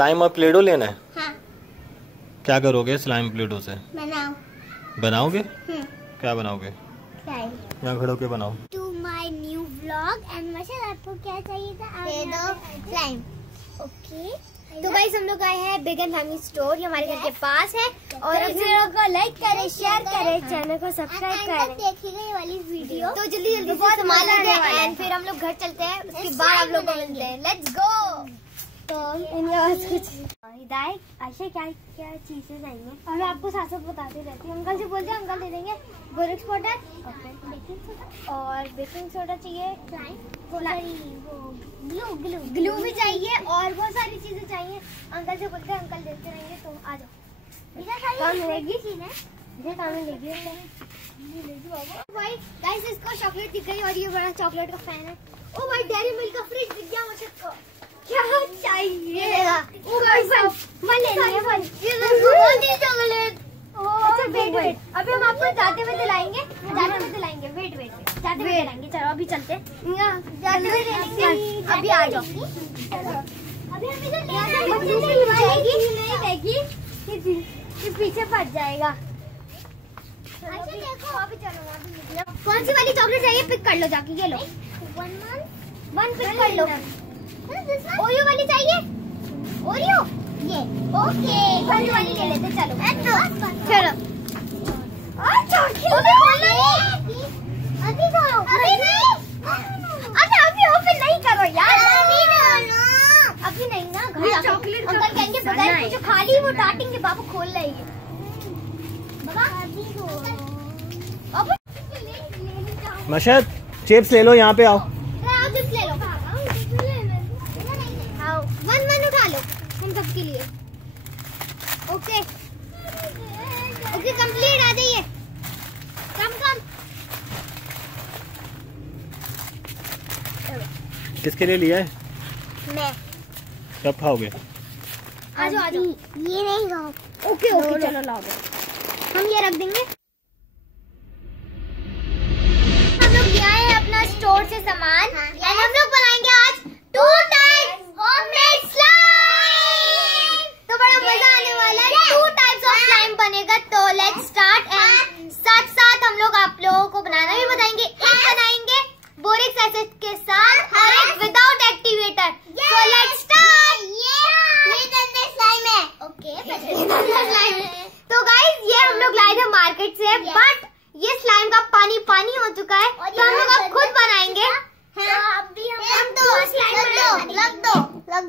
Slime और Play-Doh लेना है? हाँ। क्या करोगे स्लाइम प्लेडो से? बनाओगे? क्या बनाओगे? स्लाइम। यहाँ खड़ो के बनाओ। To my new vlog and मशहूर आपको क्या चाहिए था? स्लाइम। ओके तो गाइस हम लोग आए हैं बिग एंड फैमिली स्टोर, ये हमारे घर के पास है। और वीडियो को लाइक करें, शेयर करें, चैनल को सब्सक्राइब करें। देखिएगा ये वाली वीडियो। तो जल्दी जल्दी बहुत सामान लेते हैं एंड फिर हम लोग घर चलते हैं, उसके बाद आप लोग को मिलते हैं। Let's go. तो कुछ हिदायत आशा क्या क्या चीजें चाहिए और मैं आपको साथ साथ बताते रहती हूँ। अंकल से बोलते हैं, अंकल दे देंगे बोरिक्स पाउडर और बेकिंग सोडा चाहिए, ग्लू भी चाहिए और बहुत सारी चीजें चाहिए। अंकल से बोलते हैं, अंकल देते रहेंगे। तो आ जाओ। काम मिलेगी भाई। गाइस इसको चॉकलेट दिख गई और ये बड़ा चॉकलेट का फैन है। ओ भाई डेयरी मिल्क का फ्रिज दिख गया मुझे। क्या चाहिए? चॉकलेट। अच्छा वेट अभी हम आपको जाते हुए दिलाएंगे, वेट जाते हुए दिलाएंगे। चलो अभी चलते जाते हुए दिलाएंगे। अभी आ जाओ। अभी हमें पीछे फट जाएगा। अच्छा देखो अभी चलो कौन सी वाली चॉकलेट चाहिए पिक कर लो जाके। ये लो वन पिक कर लो। ओरियो वाली चाहिए? ओरियो ये ओके कौन सी वाली ले लेते? चलो चलो अभी ओपन नहीं करो यार। अभी नहीं ना, चॉकलेट अंकल कहेंगे बगैर कुछ खाली वो डांटेंगे, बाबू खोल लेंगे। मशहद चिप्स ले लो, यहाँ पे आओ। चिप्स ले लो। वन उठा लो हम सबके लिए। Okay complete. आ जाइए कम। किसके लिए लिया है? मैं। कब खाओगे? आ जाओ ये नहीं खाओ। ओके चलो लाओ, हम ये रख देंगे। हम लोग ले आए अपना स्टोर से सामान एंड हम लोग बनाएंगे आज 2 टाइप्स होममेड स्लाइम। तो बड़ा मजा आने वाला है। 2 टाइप्स ऑफ स्लाइम बनेगा। तो लेट्स स्टार्ट एंड साथ हम लोग आप लोगों को बनाना भी बताएंगे। एक बनाएंगे बोरिक्स एसिड के साथ और एक without activator. So let's start. ये गंदे स्लाइम है। ओके तो गाइस ये हम लोग लाए थे मार्केट से, बट ये स्लाइम का पानी हो चुका है। तो हम लोग अब खुद बनाएंगे। तो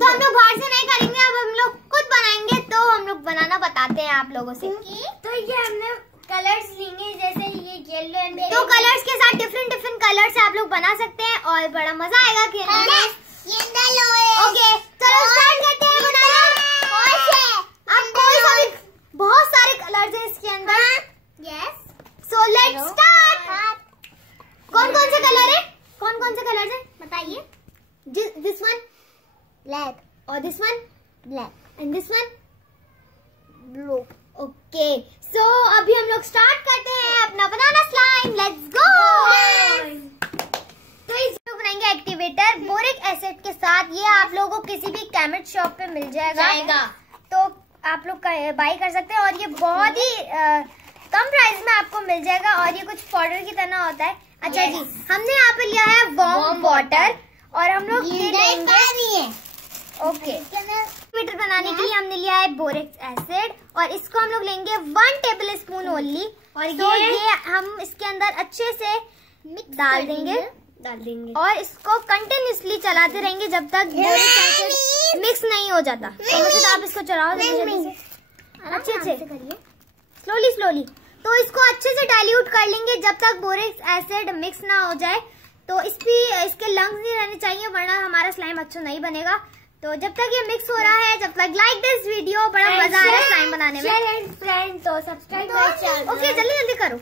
हम लोग बाहर से नहीं करेंगे, अब हम लोग खुद बनाएंगे। तो हम लोग बनाना बताते हैं आप लोगों से। तो ये हमने कलर्स लेंगे, जैसे ये येलो एंड तो कलर्स के साथ डिफरेंट कलर्स आप लोग बना सकते हैं और बड़ा मजा आएगा खेलने में। ओके चलो स्टार्ट करते हैं बनाना। बहुत सारे कलर्स हैं इसके अंदर। So let's start. कौन से कलर है? कौन से कलर है बताइए? दिस वन ब्लैक और this one black and this one blue. Okay so अभी हम लोग स्टार्ट करते हैं अपना बनाना स्लाइम। Let's go. तो इस लोग बनाएंगे एक्टिवेटर बोरिक एसिड के साथ। ये आप लोगों को किसी भी केमिस्ट शॉप पे मिल जाएगा। तो आप लोग बाई कर सकते हैं और ये बहुत ही कम प्राइस में आपको मिल जाएगा और ये कुछ पाउडर की तरह होता है। अच्छा जी हमने यहाँ पे लिया है वार्म वाटर और हम लोग ले लेंगे। ओके एक्टिवेटर बनाने के लिए हमने लिया है बोरिक एसिड और इसको हम लोग लेंगे 1 टेबल स्पून ओनली। और तो ये हम इसके अंदर अच्छे से डाल देंगे और इसको कंटिन्यूसली चलाते रहेंगे जब तक बोरिक एसिड मिक्स नहीं हो जाता। तो आप इसको चलाओ अच्छे से स्लोली। तो इसको अच्छे से डाइल्यूट कर लेंगे जब तक बोरिक एसिड मिक्स ना हो जाए। तो इसके लंग्स नहीं रहने चाहिए वरना हमारा स्लाइम अच्छा नहीं बनेगा। तो जब तक ये मिक्स हो रहा है, जब तक लाइक दिस वीडियो, बड़ा मजा आ रहा है स्लाइम बनाने में। फ्रेंड तो सब्सक्राइब करो। ओके जल्दी करो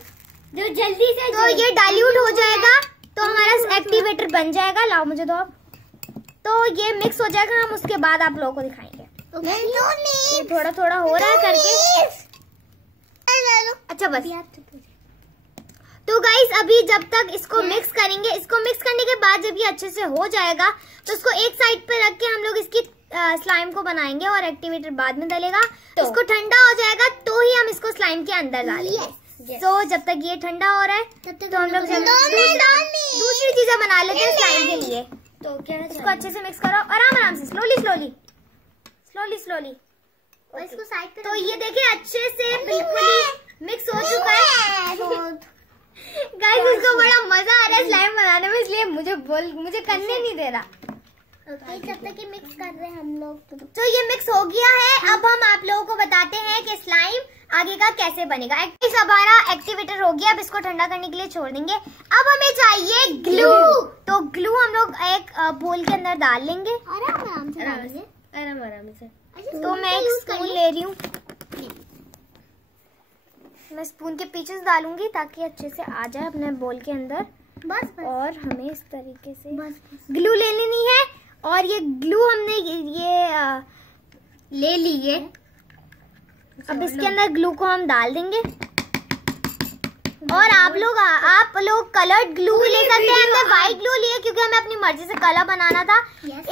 जो जल्दी से। तो ये डाइल्यूट हो जाएगा तो हमारा एक्टिवेटर बन जाएगा। लाओ मुझे दो आप। तो ये मिक्स हो जाएगा, हम उसके बाद आप लोगों को दिखाएंगे। ये थोड़ा हो रहा है करके। अच्छा बस। तो गाइस अभी जब तक इसको मिक्स करेंगे, इसको मिक्स करने के बाद जब ये अच्छे से हो जाएगा तो इसको एक साइड पे रख के हम लोग इसकी स्लाइम को बनाएंगे और एक्टिवेटर बाद में डालेगा। तो इसको ठंडा हो जाएगा तो ही हम इसको स्लाइम के अंदर डालेंगे। तो जब तक ये ठंडा हो रहा है तब तक हम लोग दूसरी चीजें बना लेते हैं स्लाइम के लिए। तो क्या इसको अच्छे से मिक्स करो, आराम से, स्लोली। और इसको साइड पे। तो ये देखिए अच्छे से बिल्कुल मिक्स हो चुका है। गाइस इसको बड़ा मजा आ रहा है स्लाइम बनाने में, इसलिए मुझे करने नहीं दे रहा। जब तक ये मिक्स कर रहे हैं हम लोग। तो ये मिक्स हो गया है। अब हम आप लोगों को बताते हैं कि स्लाइम आगे का कैसे बनेगा। हमारा एक्टिवेटर हो गया, अब इसको ठंडा करने के लिए छोड़ देंगे। अब हमें चाहिए ग्लू। तो ग्लू हम लोग एक बोल के अंदर डाल लेंगे आराम से। तो मैं एक स्पून ले रही हूँ, मैं स्पून के पीछे से डालूंगी ताकि अच्छे से आ जाए अपने बोल के अंदर। बस। और हमें इस तरीके से ग्लू ले लेनी है। और ये ग्लू हमने ये ले ली है। अब इसके अंदर ग्लू को हम डाल देंगे। और आप लोग कलर्ड ग्लू ले सकते हैं। हमने व्हाइट ग्लू लिया क्योंकि हमें अपनी मर्जी से कलर बनाना था,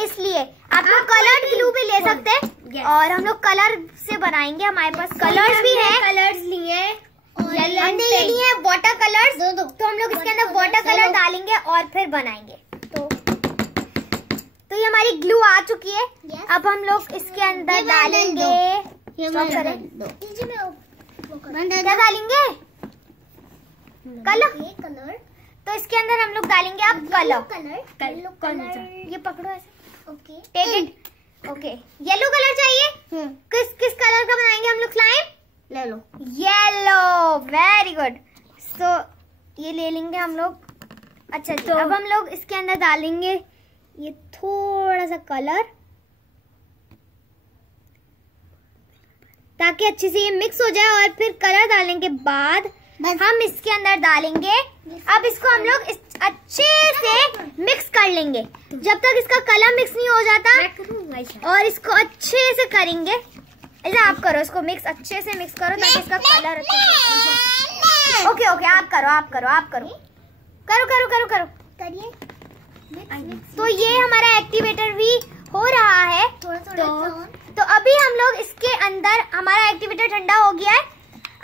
इसलिए आप लोग कलर्ड ग्लू भी ले सकते हैं। और हम लोग कलर से बनाएंगे, हमारे पास कलर्स भी है। कलर्स लिए हमने ये लिए वाटर कलर्स। तो हम लोग इसके अंदर वाटर कलर डालेंगे और फिर बनाएंगे। तो ये हमारी ग्लू आ चुकी है। अब हम लोग इसके अंदर डालेंगे, क्या डालेंगे? कलर। तो इसके अंदर हम लोग डालेंगे अब कलर। ये पकड़ो ऐसे। ओके। येलो कलर चाहिए। किस कलर का बनाएंगे हम लोग स्लाइम? ले लो येलो, वेरी गुड। तो ये ले लेंगे हम लोग। अच्छा जी, अब हम लोग इसके अंदर डालेंगे ये थोड़ा सा कलर ताकि अच्छे से ये मिक्स हो जाए। और फिर कलर डालने के बाद हम इसके अंदर डालेंगे। अब इसको हम लोग अच्छे से मिक्स कर लेंगे जब तक इसका कलर मिक्स नहीं हो जाता। और इसको अच्छे से करेंगे। ऐसा आप करो, इसको मिक्स अच्छे से मिक्स करो ताकि इसका कलर अच्छे से। ओके आप करो करिए। तो ये हमारा एक्टिवेटर भी हो रहा है। तो अभी हम लोग इसके अंदर, हमारा एक्टिवेटर ठंडा हो गया है।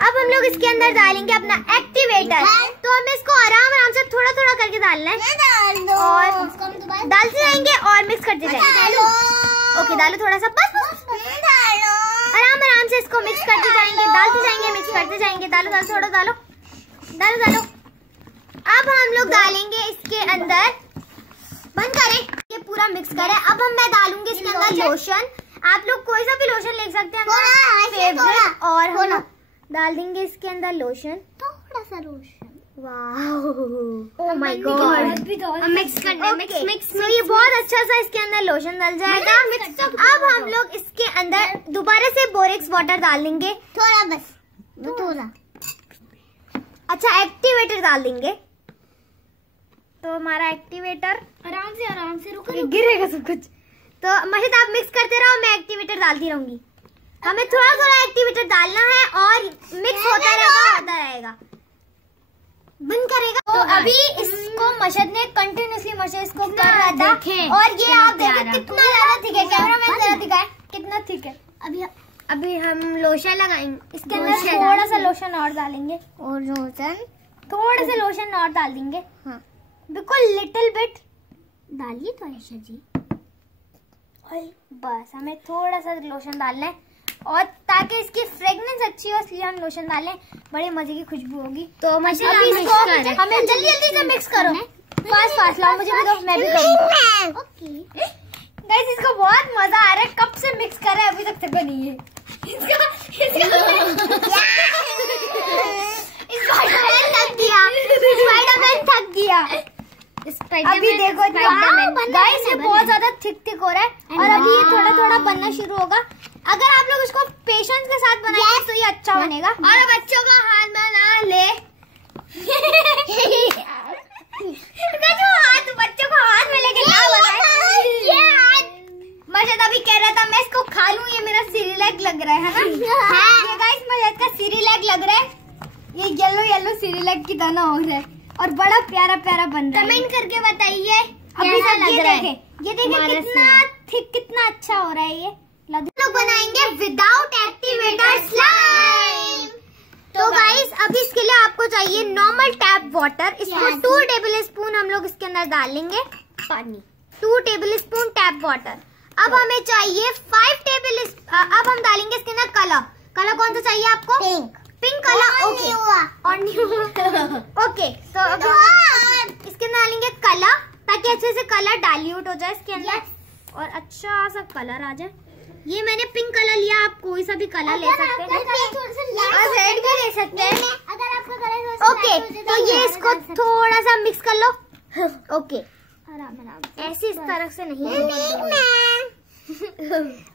अब हम लोग इसके अंदर डालेंगे अपना एक्टिवेटर। तो हमें इसको आराम से थोड़ा करके डालना है और डालते जाएंगे और मिक्स करते जाएंगे। ओके डालो थोड़ा सा, बस आराम से इसको मिक्स करते जाएंगे, डालते जाएंगे, मिक्स करते जाएंगे। डालो थोड़ा डालो। अब हम लोग डालेंगे इसके अंदर, बंद करें, ये पूरा मिक्स करें। अब मैं डालूंगी इसके अंदर लोशन। आप लोग कोई सा भी लोशन ले सकते हैं फेवरेट। और हम डाल देंगे इसके अंदर लोशन, थोड़ा सा लोशन। वाह, ओह माय गॉड। मिक्स करने मिक्स। तो ये बहुत अच्छा सा इसके अंदर लोशन डल जाएगा। अब हम लोग इसके अंदर दोबारा से बोरेक्स वाटर डाल देंगे, थोड़ा। अच्छा एक्टिवेटर डाल देंगे। तो हमारा एक्टिवेटर आराम से रुको, गिरेगा सब कुछ। तो मशीद आप मिक्स करते रहो, मैं एक्टिवेटर डालती रहूंगी। हमें थोड़ा एक्टिवेटर डालना है और मिक्स होता रहेगा, बंद करेगा। तो अभी इसको मशद ने कंटिन्यूसली इसको कर रहा था। और ये आप देखो कितना ज्यादा थिक है। कैमरामैन जरा दिखाए कितना थिक है। अभी हम लोशन लगाएंगे इसके अंदर, थोड़ा सा लोशन और डालेंगे। थोड़ा सा लोशन और डाल देंगे। हाँ बिल्कुल लिटिल बिट डालिए तो आयशा जी। बस हमें थोड़ा सा लोशन डालना है और ताकि इसकी फ्रेगनेंस अच्छी हो इसलिए हम लोशन डालें, बड़े मजे की खुशबू होगी। तो हमें जल्दी से मिक्स करो, फास्ट लाओ, मुझे भी दो, मैं भी करूँगी। गाइस इसको बहुत मजा आ रहा है, कब से मिक्स कर रहा है अभी तक नहीं है। स्पाइडरमैन थक गया। अभी देखो गाइस ये बहुत ज्यादा थिक हो रहा है और अभी ये थोड़ा बनना शुरू होगा। अगर आप लोग इसको पेशेंस के साथ बनाएंगे तो ये अच्छा बनेगा। और बच्चों का हाथ बना ले जो हाथ बच्चों को हाथ में लेके ना बनाए। मशद अभी कह रहा था मैं इसको खा लूं, ये मेरा सिरिलैक लग रहा है ना। ये गाइस मशद का सिरिलैक लग रहा है, ये येलो सिरिलैक की दाना हो रहा है और बड़ा प्यारा बन रहा है। कमेंट करके बताइए कैसा लग रहा है। ये देखिए कितना कितना अच्छा हो रहा है ये। लोग बनाएंगे विदाउट एक्टिवेटर स्लाइम। तो गाइस अभी इसके लिए आपको चाहिए नॉर्मल टैप वाटर। इसको 2 टेबल स्पून हम लोग इसके अंदर डालेंगे पानी। 2 टेबल स्पून टैप वाटर। अब हमें चाहिए 5 टेबल। अब हम डालेंगे इसके अंदर कलर। कलर कौन सा चाहिए आपको? Pink colour. ओके और न्यू ओके। तो अभी इसके अंदर डालेंगे कलर ताकि अच्छे से कलर डाइल्यूट हो जाए इसके अंदर और अच्छा सा कलर आ जाए। ये मैंने पिंक कलर लिया, आप कोई सा भी कलर ले सकते हैं और रेड भी ले सकते हैं अगर आपका कलर। ओके तो ये इसको थोड़ा सा मिक्स कर लो। ओके ऐसे इस तरह से नहीं।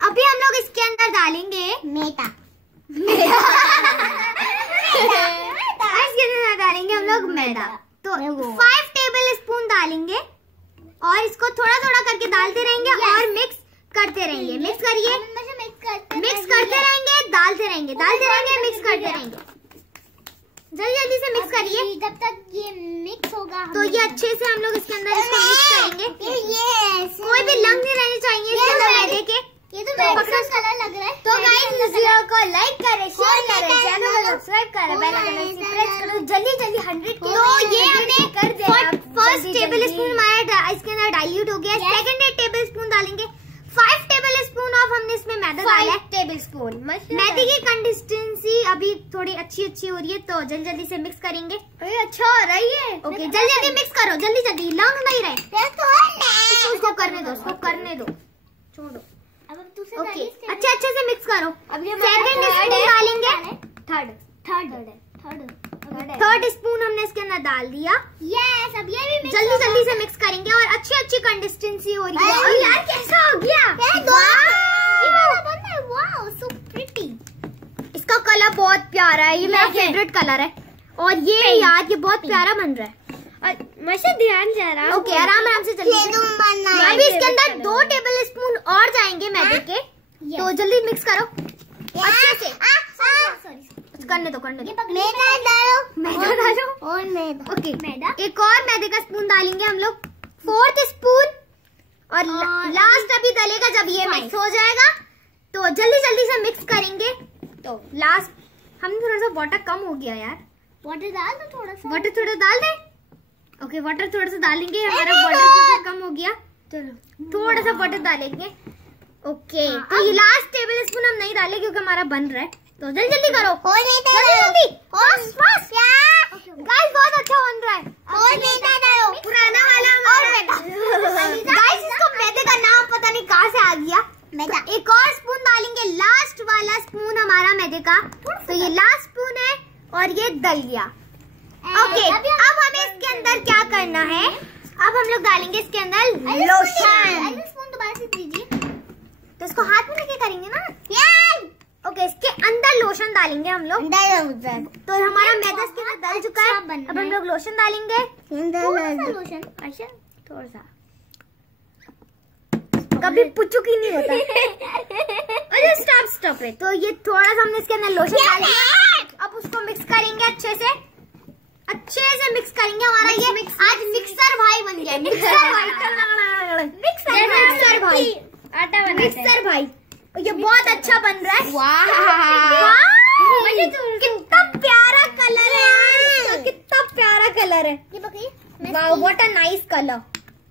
अभी हम लोग इसके अंदर डालेंगे मैदा। इसके अंदर डालेंगे हम लोग मैदा। तो 5 टेबल स्पून डालेंगे और इसको थोड़ा थोड़ा करके डालते रहेंगे और मिक्स करते रहेंगे। मिक्स करिए, मिक्स करते रहेंगे, डालते रहेंगे, डालते रहेंगे, मिक्स करते रहेंगे। जल्दी जल्दी से मिक्स करिए जब तक ये मिक्स होगा। तो ये अच्छे से हम लोग इसके अंदर इसको मिक्स करेंगे। कोई भी लंग नहीं रहने चाहिए इसके अंदर मैदे के। ये तो कलर लग रहा है। तो गाइस वीडियो को लाइक करें, शेयर करें, चैनल को सब्सक्राइब करें, बेल आइकन प्रेस करो जल्दी जल्दी 100 के। तो ये हमने कर दिया। फर्स्ट टेबल स्पून हमारा इसके अंदर डाइल्यूट हो गया। सेकंड टेबल स्पून डालेंगे 5 टेबल स्पून ऑफ हमने इसमें मैदा डाला है। टेबल स्पून मैदे की कंसिस्टेंसी अभी थोड़ी अच्छी हो रही है तो जल्दी जल्दी से मिक्स करेंगे। अच्छा हो रही है। ओके जल्दी जल्दी मिक्स करो, जल्दी जल्दी लंग नहीं रहे। उसको करने दो, उसको करने दो, छोड़ो। ओके अच्छे से मिक्स करो। अब ये सेकंड स्पून डालेंगे। थर्ड स्पून हमने इसके अंदर डाल दिया। यस अब ये भी जल्दी जल्दी से मिक्स करेंगे और अच्छी कंसिस्टेंसी हो रही है। यार कैसा हो गया? Wow so pretty. इसका कलर बहुत प्यारा है, ये मेरा फेवरेट कलर है। और ये यार ये बहुत प्यारा बन रहा है। मशा ध्यान जा रहा है। ओके आराम से चलिए। अभी इसके अंदर 2 टेबल स्पून और जाएंगे मैदे के। तो जल्दी मिक्स करो अच्छे से। करने दो मैदा डालो और मैदा। ओके मैदा एक और मैदे का स्पून डालेंगे हम लोग 4th स्पून और लास्ट अभी डलेगा जब ये मिक्स हो जाएगा। तो जल्दी जल्दी से मिक्स करेंगे। तो लास्ट हम थोड़ा सा वाटर कम हो गया यार। वाटर डाल दो थोड़ा सा। वाटर थोड़ा डाल दे। ओके वाटर थोड़ा सा डालेंगे, हमारा वाटर कम हो गया। चलो थोड़ा सा वाटर डालेंगे। ओके तो ये लास्ट टेबल स्पून हम नहीं डाले क्योंकि हमारा बन रहा है। तो जल्दी जल्दी करो, जल्दी फास्ट। गाइस बहुत अच्छा बन रहा है। और मैदा डालो पुराना वाला और मैदा। गाइस इसको मैदे का नाम पता नहीं कहाँ से आ गया। मैदा एक और स्पून डालेंगे, लास्ट वाला स्पून हमारा मैदे का। तो ये लास्ट स्पून है और ये डल गया। ओके अब हमें इसके अंदर क्या करना है? अब हम लोग डालेंगे इसके अंदर लोशन। स्पून दोबारा से दीजिए। तो इसको हाथ में लेके करेंगे ना। ओके इसके अंदर लोशन डालेंगे हम लोग। तो हमारा मैदा इसके अंदर डाल चुका है। अब हम लोग लोशन डालेंगे। लोशन अच्छा थोड़ा सा, कभी पुचुकी नहीं होता। अरे स्टॉप इट। तो ये थोड़ा सा हमने इसके अंदर लोशन डाल दिया। अब उसको मिक्स करेंगे अच्छे से मिक्स करेंगे। हमारा ये आज मिक्सर भाई बन गया। मिक्सर भाई आटा बना। मिक्सर भाई ये बहुत अच्छा बन रहा है। वाह कितना प्यारा कलर है, कितना प्यारा कलर है। ये बताइए वाह what a nice colour,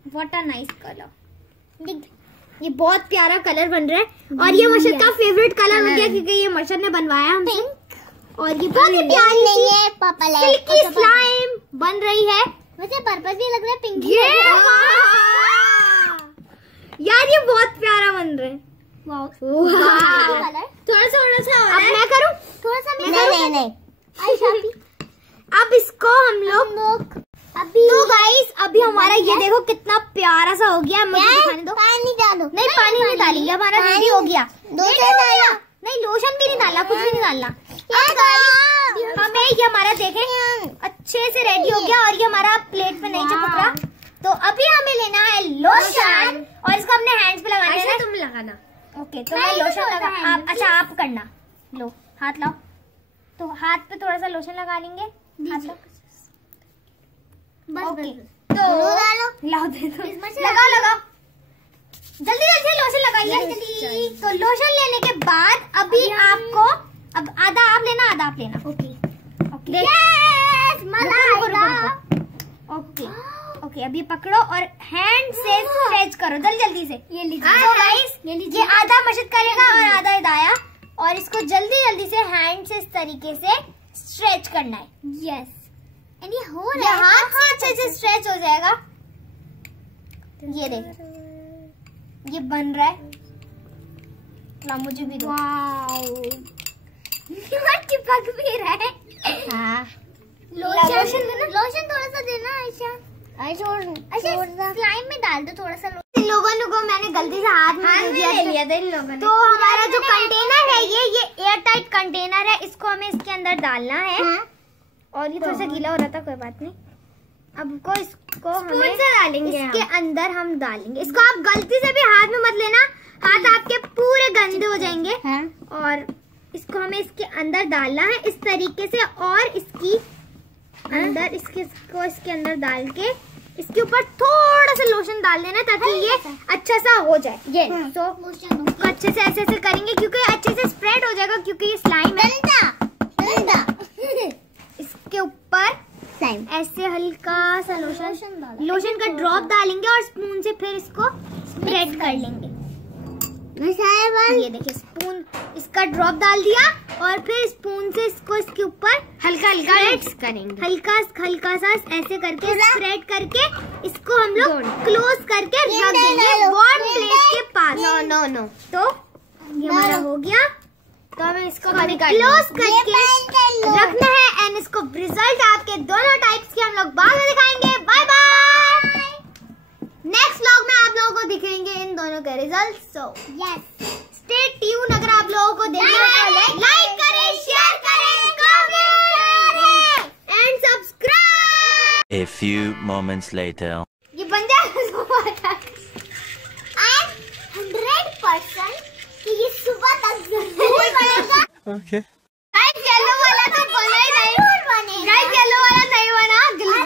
what a nice colour. ये बहुत प्यारा कलर बन रहा है और ये मशद का फेवरेट कलर हो गया क्योंकि ये मशद ने बनवाया हमसे। और ये बहुत ही प्यारी सिल्की स्लाइम बन रही है। मुझे पर्पल भी लग रहा है, पिंक। यार ये बहुत प्यारा बन रहा है। थोड़ा सा अब मैं करूं, थोड़ा सा नहीं। अब इसको हम लोग तो गाइस अभी हमारा ये देखो कितना प्यारा सा हो गया। मुझे दिखाने दो। पानी डालो। नहीं पानी नहीं डालेंगे, हमारा रेडी हो गया। नहीं लोशन भी नहीं डालना, कुछ भी नहीं डालना। हमें ये हमारा देखे अच्छे से रेडी हो गया और ये हमारा प्लेट पे नहीं चिपक रहा। तो अभी हमें लेना है लोशन और इसको अपने हैंड्स पे लगाना है। तुम लगाना। ओके तो मैं लोशन लगा। अच्छा आप करना। लो हाथ लाओ। तो हाथ पे थोड़ा सा लोशन लगा लेंगे। ओके तो लाओ दे दो। लगाओ जल्दी जल्दी लोशन तो लोशन लेने के बाद अभी आपको अब आधा आप लेना आधा आप लेना। Okay okay okay okay. अब ये पकड़ो और हैंड से स्ट्रेच करो जल्दी से। ये लीजिए। तो गाइस ये आधा मशद करेगा और आधा हिदाया, और इसको जल्दी से हैंड से इस तरीके से स्ट्रेच करना है। यस एंड ये हो रहा है। हाथ से अच्छे से स्ट्रेच हो जाएगा। ये देखो ये बन रहा है। ला मुझे भी दो। चिपक भी रहा है। हाँ लोशन देना, लोशन थोड़ा सा देना आयशा। स्लाइम में डाल दो थोड़ा सा। इन लोगों को मैंने गलती से हाथ में ले लिया था इन लोगों ने। तो हमारा जो कंटेनर है ये एयर टाइट कंटेनर है, इसको हमें इसके अंदर डालना है। और ये थोड़ा सा गीला हो रहा था, कोई बात नहीं। अब इसको हमें डालेंगे, इसके अंदर हम डालेंगे। इसको आप गलती से भी हाथ में मत लेना, हाथ आपके पूरे गंदे हो जाएंगे। और इसको हमें इसके अंदर डालना है इस तरीके से, और इसकी अंदर इसके अंदर डाल के इसके ऊपर थोड़ा सा लोशन डाल देना ताकि ये अच्छा सा हो जाए। ये तो अच्छे से ऐसे करेंगे क्योंकि अच्छे से स्प्रेड हो जाएगा, क्योंकि ये स्लाइम है। इसके ऊपर ऐसे हल्का सा लोशन का ड्रॉप डालेंगे और स्पून से फिर इसको स्प्रेड कर लेंगे। ये देखिए स्पून इसका ड्रॉप डाल दिया और फिर स्पून से इसको इसके ऊपर हल्का करेंगे। हल्का सा ऐसे करके स्प्रेड करके इसको हम लोग क्लोज करके रख देंगे वार्म प्लेस के पास। नो तो ये हमारा हो गया। तो हमें इसको क्लोज करके रखना है एंड इसको रिजल्ट आपके दोनों टाइप्स के हम लोग बाद में दिखाएंगे। Bye bye. नेक्स्ट व्लॉग में आप लोगों को दिखेंगे इन दोनों के result. So yes stay tune. अगर आप लोगों को देखना है लाइक करें, शेयर करें, comment and subscribe. A few moments later. ये बन जाएगा। आई एम 100% कि ये सुबह तक जरूर बनेगा। ओके गाइस येलो वाला तो बना ही नहीं। गाइस येलो वाला नहीं बना।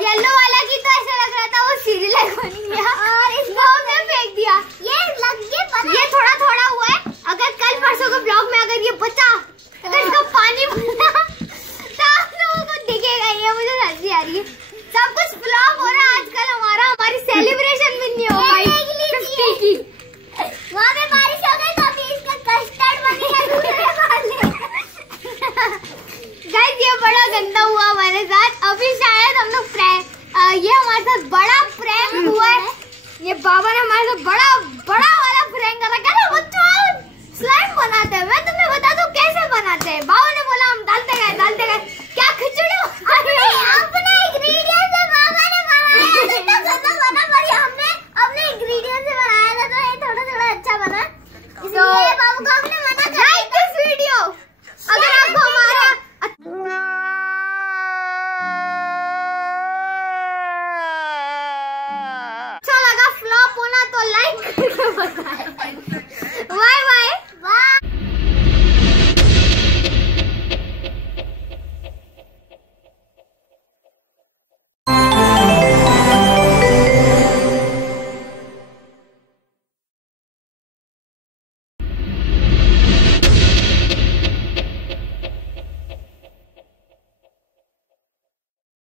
येलो वाला की तो ऐसा लग रहा था वो सीरियल बन गया और इसको हमने फेंक दिया। ये थोड़ा हुआ है। अगर कल परसों के ब्लॉग में अगर ये बचा, अगर इसका पानी बना तो आप लोगों को दिखेगा। ये मुझे हंसी आ रही है। सब कुछ फ्लॉप हो रहा है आजकल हमारी सेलिब्रेशन भी नहीं हो पाई 50 की। वहाँ पे बारिश हो गई तो अभी इसका कस्टर्ड बनेगा दूसरे वाले। गाइस ये बड़ा गंदा हुआ हमारे साथ। अभी शायद हम लोग ये हमारे साथ बड़ा प्रैंक हुआ है। ये बाबा ने हमारे साथ बड़ा वाला प्रैंक करा। क्या बच्चों स्लाइम बनाते हैं, मैं तुम्हें बता दूं कैसे बनाते हैं। बाबा ने बोला हम डालते गए क्या खिचड़ी अपने इंग्रेडिएंट से बाबा ने बनाया था। तो गंदा बना पर हमने अपने इंग्रेडिएंट से बनाया था तो ये थोड़ा अच्छा बना। इसलिए बाबू को हमने मना कर लाइक दिस वीडियो। अगर आपको हमारा अच्छा लगा फ्लॉप होना तो लाइक